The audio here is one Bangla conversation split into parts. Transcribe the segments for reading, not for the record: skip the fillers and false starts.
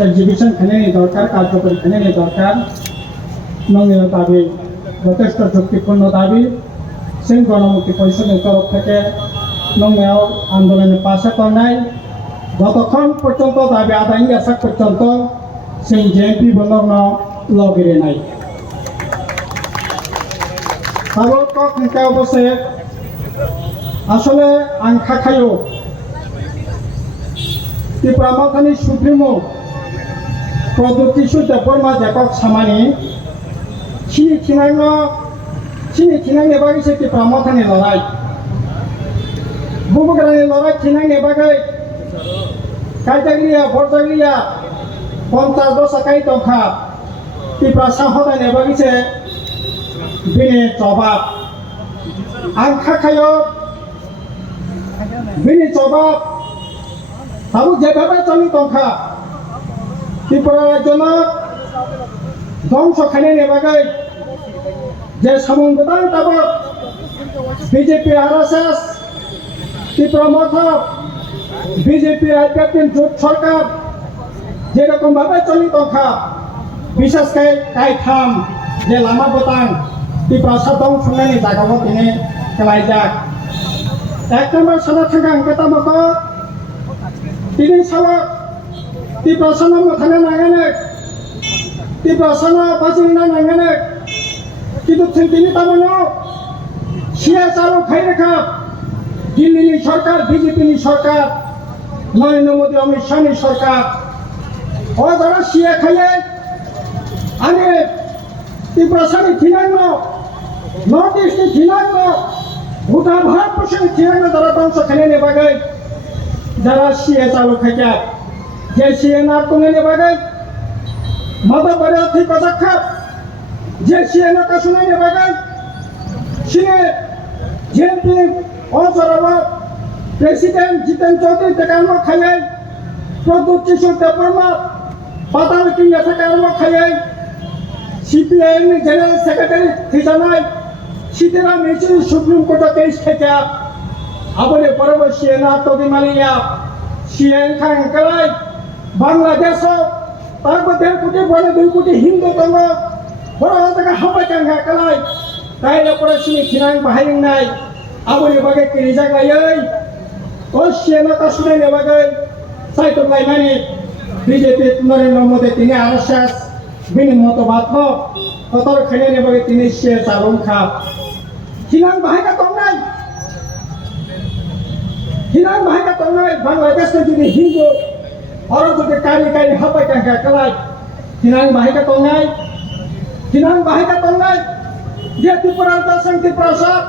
এক্সিবিশন খানি দরকার, কার্যকরী খানি দরকার নমনীয় দাবি, যথেষ্ট যুক্তিপূর্ণ দাবি। সিং গণমুক্তি পরিষদের তরফ থেকে নমনীয় আন্দোলনের পাশে তো নাই, যতক্ষণ পর্যন্ত দাবি আদায় আসা পর্যন্ত সিং জেএমপি বলন লগিরে নাই। অবশ্যই আসলে আংখা খায়ও ত্রিপুরা মাথানি সুপ্রিমো প্রদীপ কিশোর দেববর্মা জ্যাকক সামানি চিনি থিনাং এবাগে সে ত্রিপুরা মাথানি লড়াই বুবুগ্রানি লড়াই থিনাং এবাগে কাইজাগরিয়া বরজাগরিয়া 50 বছর কাই টকা ত্রিপুরা সাহদাই এবাগে সে বিনে জবাব আংখা খায়ও বিনি জবাব তাবো যেভাবে চলি টকা ত্রিপুরা রাজ্য ধ্বংস খানি নেবাগে যে সামন্ততান তাবো বিজেপি আরএসএস ত্রিপুরা মাথা বিজেপি আইপিএফ জোট সরকার যেরকম ভাবে চলি টকা বিশেষ করে কাইথাম যে লামা বতান ত্রিপুরা সাধন শুননানি জায়গাও তিনি খেলাইজাক এক নম্বর সানা থাকা আংকেতা মতো তিনি সালা ত্রিপুরা সানা মথানে নাগানে ত্রিপুরা সানা বাজিনা নাগানে কিন্তু তিনি তামানো সিয়া চালু খাই রেখা দিল্লির সরকার বিজেপি সরকার নরেন্দ্র মোদী অমিত শাহ সরকার ও যারা সিয়া খাইয়ে আগে ত্রিপুরা সানি থিনাঙ্গ নর্থ ইস্ট থিনাঙ্গ গোটা ভারতবর্ষের থিনাঙ্গ যারা ধ্বংস খেলে নেবাগে যারা সিএ চালু খাইয়া যে সিএ না তুলে নেবাগে মদপরে অর্থিক পদক্ষেপ যে সিএ না শুনে নেবাগে সিনে জেপি অজরাব প্রেসিডেন্ট জিতেন চৌধুরী থেকে আরম্ভ খাইয়ে প্রদ্যুৎ কিশোর দেববর্মা পাতাল কিংবা থেকে আরম্ভ খাইয়ে সিপিআইএম জেনারেল সেক্রেটারি থিজানাই Sitaram Yechury supreme court case থেকে আবরে পরব সিএনা তদি মালিয়া সিএন খান কালাই বাংলাদেশ তারপর 1.5 কোটি বলে 2 কোটি হিন্দু দঙ্গ বড় থেকে হাবাই কাঙ্গা কালাই তাইলে পরে সিনি থিনাং বাহাইং নাই আবরে বাগে কিরিজা গায়ই ও সিএনা কা শুনে নেবাগে সাইতো লাইমানি বিজেপি নরেন্দ্র মোদী তিনি আরএসএস বিনি মতবাদ কতর খেলে নেবাগে তিনি সে চালন খাপ থিনাং বাহাইকা তংনাই থিনাং বাহাইকা তংনাই বাংলাদেশ যদি হিন্দু और যদি কারি কারি হাবাই কাঙ্গা কালাই থিনাং বাহাইকা তংনাই যে ত্রিপুরার দর্শন ত্রিপুরা সাত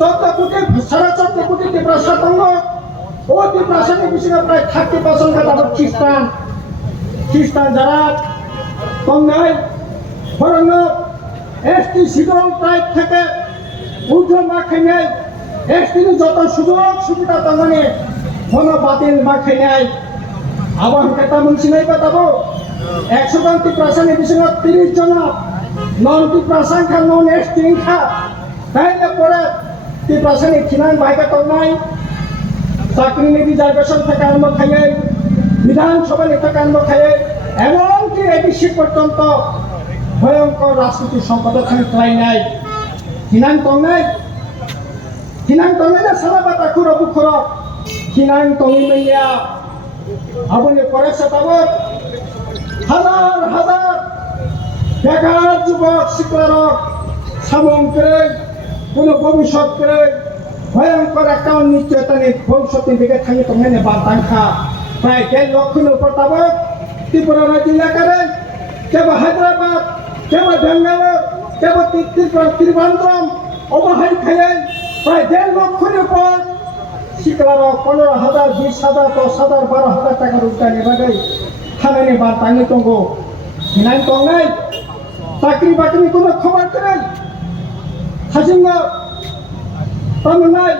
14 কোটি 14.5 কোটি ত্রিপুরা সাত অঙ্গ ও ত্রিপুরা সাতের পিছনে প্রায় 30% কাটা খ্রিস্টান যারা তংনাই বরং এসটি শিডিউল ট্রাইব থেকে ঊর্ধ্ব মাখাই নেয় এসটি যত সুযোগ সুবিধা তঙ্গনে মনো বাতিল মাখাই নেয় আবার কেতা মুন্সি নাই পাতাবো 100 জন ত্রিপুরা সানি পিছনে 30 জন নন ত্রিপুরা সংখ্যা নন এসটি সংখ্যা তাইলে পরে ত্রিপুরা সানি থিনাং বাহিকা তংনাই চাকরি রিজার্ভেশন থেকে আরম্ভ খাইয়ে বিধানসভা নেতা আরম্ভ খাইয়ে এমনকি এবিসি পর্যন্ত ভয়ঙ্কর রাজনীতি সংকটের খেলাই নাই থিনাং তংনাই না সালাবাতা খুঁড়ো বুখুর থিনাং তংই মাইয়া আবনে পরে সেতাবত হাজার হাজার বেকার যুবক শিক্ষারক সামন করে কোনো ভবিষ্যৎ করে ভয়ঙ্কর একটা অনিশ্চয়তানি ভবিষ্যতের দিকে থাকি তংনাই বার্তাংখা প্রায় 1.5 লক্ষের উপর তাবক ত্রিপুরা রাজ্য এলাকায় কেবল হায়দ্রাবাদ কেবল বেঙ্গালোর কেবল ত্রিবান্দ্রম অবহাই খাইয়ে প্রায় 1.5 লক্ষের উপর শিক্ষারক 15,000 20,000 10,000 12,000 টাকা রোজগার নেবাগে থানানি বার্তাঙ্গি তঙ্গ হিনাই তংনাই চাকরি বাকরি কোনো খবর করে হাসিঙ্গ তংনাই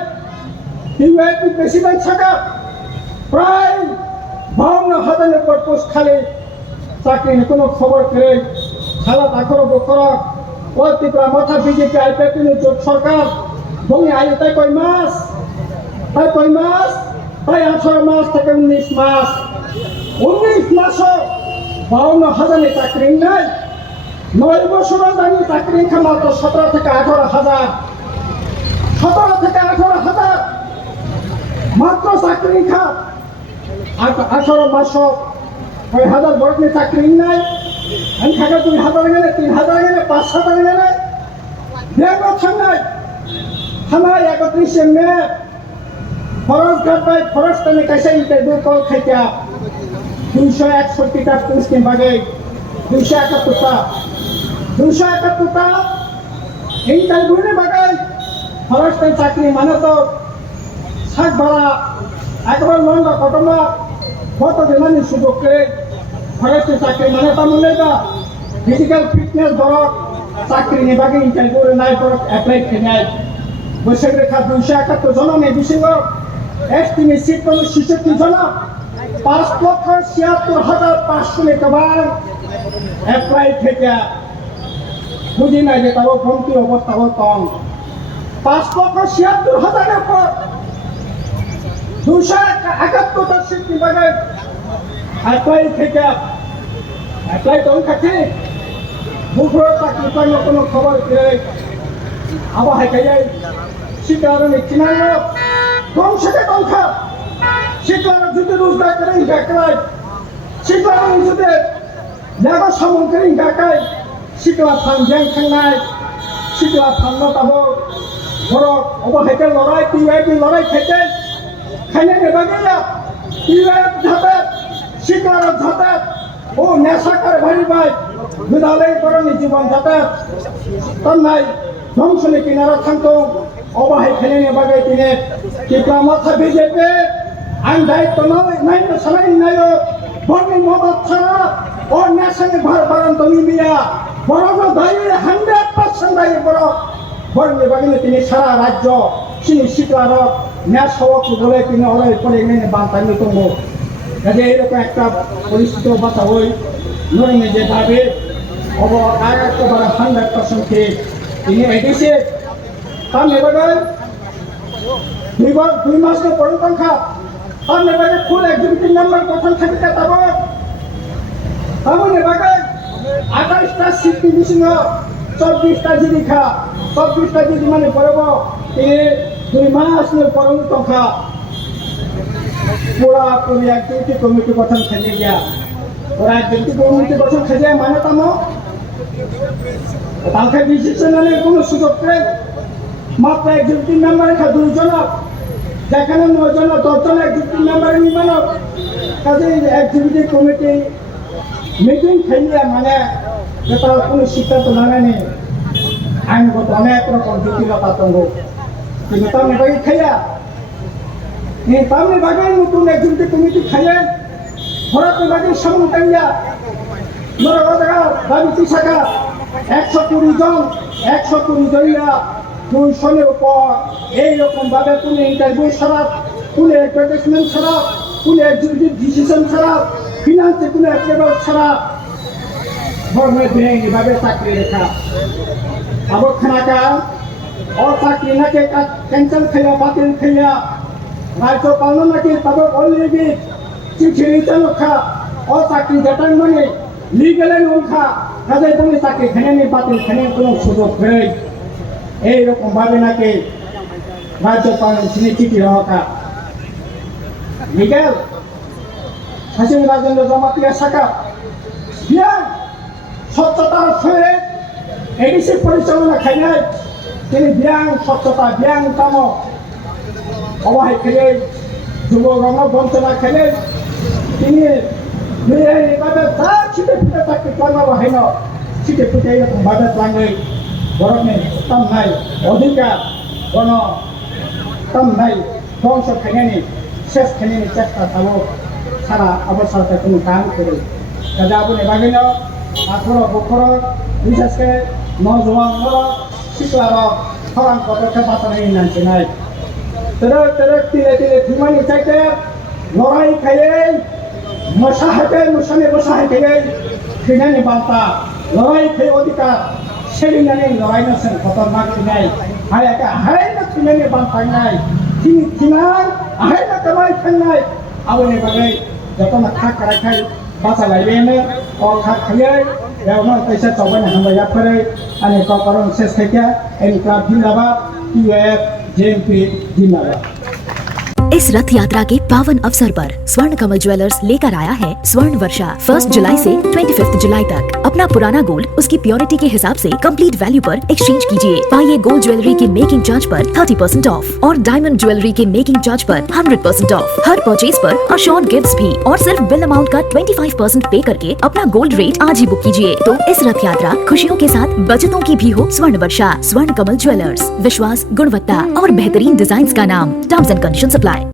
ইউএপি প্রেসিডেন্ট থাকা প্রায় 52,000 উপর পোস্ট খালি চাকরি কোনো খবর করে খেলা তাকর বকর ও ত্রিপুরা মাথা বিজেপি আইপিএফ জোট সরকার বঙ্গে আয়ু তাই কয় মাস তাই 18 মাস থেকে 19 মাস 19 মাসও 52,000 চাকরি নাই 9 বছর দামি চাকরি মাত্র 17 থেকে 18,000 17 থেকে 18,000 মাত্র চাকরি খা 18 মাস 6,000 বড় চাকরি নাই আমি থাকে 2,000 গেলে 3,000 গেলে 5,000 গেলে ব্যাংক থানায় 31 মে ফরেস্ট গার্ড ফরেস্ট টানে কাছে ইন্টারভিউ কল খাইতা 261টা পোস্টিং বাগে 271টা ইন্টারভিউ নে বাগে ফরেস্ট চাকরি মানে তো সাত বাড়া একবার লম্বা ঘটনা কত দিনের সুযোগ করে ফরেস্ট চাকরি মানে তা মনে না ফিজিক্যাল ফিটনেস বড় চাকরি নেবাগে ইন্টারভিউ নাই বড় অ্যাপ্লাই খেয়ে বৈশাখ রেখা 271 জন বিশিষ্ট এসটিমি সিট কোনো 66 জন 5,76,500 টাকার অ্যাপ্লাই থেকে বুঝি নাই যে তাও কমতি অবস্থা কম 5,76,000 পর 271টা সিট বিভাগে অ্যাপ্লাই থেকে অ্যাপ্লাই তো খাচ্ছি দুপুরে চাকরি পাইল কোনো খবর পেয়ে আবার হাইকাই শিকার চিনাল কম সেটা কম খা শিকার যদি রোজগার করে দেখায় শিকার যদি জায়গা সমন করে দেখায় শিকলা ফান জ্ঞান খাংনায় শিকলা ফান্ন তাবো বড় অবহেকে লড়াই টিউআইপি লড়াই খেতে খাইনে নেবাগে টিউআইপ ঝাঁতে শিকলার ঝাঁতে ও নেশা করে ভারি ভাই বিদ্যালয় করণী জীবন যাতে তার নাই ধ্বংসনে কিনারা থাকতো অবাহে খেলে নেবাগে তিনি কিন্তু মাথা বিজেপি আইন দায়িত্ব নাই সালাই নাই বর্ণি মদত ছাড়া ও নেশানে ভার বারান্ত নিবিয়া বড় দায়ী 100% দায়ী বড় বর্ণি বাগিনে তিনি সারা রাজ্য তিনি শিকার নেশাওক বলে তিনি অলাই করে এনে বান্তা নিত কাজে এরকম একটা পরিস্থিতি বাতা হই নইনে যে দাবি অব আর একেবারে 100% কে তিনি এডিসে তার নেবাগে 2 মাস পরে সংখ্যা তার নেবাগে ফুল এক্সিকিউটিভ মেম্বার গঠন থাকতে তবে তার নেবাগে 28টা সিট ডিভিশন 24টা জীবিকা 24টা জীবি মানে পড়ব তিনি 2 মাস পরে সংখ্যা পুরা পুরি এক্সিকিউটিভ কমিটি গঠন খেলে গিয়া ওরা এক্সিকিউটিভ কমিটি গঠন খেলে মানে তামো তালকে ডিসিশনের কোনো সুযোগ নেই মাত্র এক্সিকিউটিভ মেম্বার খা 2 জন যেখানে 9 জন 10 জন এক্সিকিউটিভ মেম্বার নিবানো কাজে এক্সিকিউটিভ কমিটি মিটিং খেলিয়া মানে এটা কোনো সিদ্ধান্ত নানেনি আইনগত অনেক রকম জটিলতা তঙ্গ কিন্তু তার নেবাগে খাইয়া তামনি বাগে নতুন এক্সিকিউটিভ কমিটি খাইয়ে ভরাতে বাগে সামন কাইয়া দাবি শাখা 120 জন 120 জনিয়া 2 সনের উপর এইরকম ভাবে কোনো ইন্টারভিউ ছাড়া কোনো অ্যাডভার্টাইজমেন্ট ছাড়া কোনো এক্সিকিউটিভ ডিসিশন ছাড়া ফিনান্সে কোনো অ্যাপ্রুভাল ছাড়া ধর্মের বেআইনিভাবে চাকরি রেখা আবার খানাকা ও চাকরি নাকি ক্যান্সেল খাইয়া বাতিল খাইয়া রাজ্য পালন নাকি তবে অলরেডি চিঠি রিটার্ন খা ও চাকরি যেটার মানে লিগেলে নখা কাজে তুমি চাকরি খেনে নি বাতিল খেনে কোনো সুযোগ নেই এইরকম ভাবে নাকি রাজ্য পালন চিনি চিঠি রহকা লিগেল হাসিম রাজেন্দ্র জমাতিয়া শাখা বিয়ান স্বচ্ছতার সঙ্গে এডিসি পরিচালনা খাইনায় তিনি বিয়াং স্বচ্ছতা বিয়াং কাম অবাহে খেলে যুব রঙ বঞ্চনা খেলে তিনি এইভাবে যা ছিটে ফুটে চাকরি চালানো হয় না ছিটে ফুটে এরকম ভাবে চাঙ্গে গরমে তাম নাই অধিকার গণ তাম নাই ধ্বংস খেঙেনি শেষ খেঙেনি চেষ্টা চালো সারা অবসরতে কোনো কাম করে কাজে আপনি বাগিন আখর বখর বিশেষ করে নজওয়ান শিকলার খরাং পদক্ষেপ বাঁচানো নাচে নাই তেরক তেরক তিলে তিলে ধুমানি চাইতে লড়াই খাইয়ে মশা হাতে মশানে বসা হাইতে ফিনানি বান্তা লড়াই খেয়ে অধিকার সেদিনানি লড়াই নাছেন খতরনাক নাই হাই একা হাই না ফিনানি বান্তা নাই তিনি ফিনাই আহাই না কামাই খাই নাই আপনি বাগে যত না খাক রাখাই bahasa lainnya orang kaya yang mana kita coba nak hamba yapare ane kau korang sesuatu ini kerap dinabak UF JMP dinabak. इस रथ यात्रा के पावन अवसर पर स्वर्ण कमल ज्वेलर्स लेकर आया है स्वर्ण वर्षा 1 जुलाई से 25 जुलाई तक। अपना पुराना गोल्ड उसकी प्योरिटी के हिसाब से कंप्लीट वैल्यू पर एक्सचेंज कीजिए। पाइए गोल्ड ज्वेलरी के मेकिंग चार्ज पर 30% ऑफ और डायमंड ज्वेलरी के मेकिंग चार्ज पर 100% ऑफ। हर परचेज पर अशोर्ड गिफ्ट्स भी और सिर्फ बिल अमाउंट का 25% पे करके अपना गोल्ड रेट आज ही बुक कीजिए। तो इस रथ यात्रा खुशियों के साथ बचतों की भी हो। स्वर्ण वर्षा स्वर्ण कमल ज्वेलर्स, विश्वास, गुणवत्ता और बेहतरीन डिजाइन का नाम। Terms and conditions apply.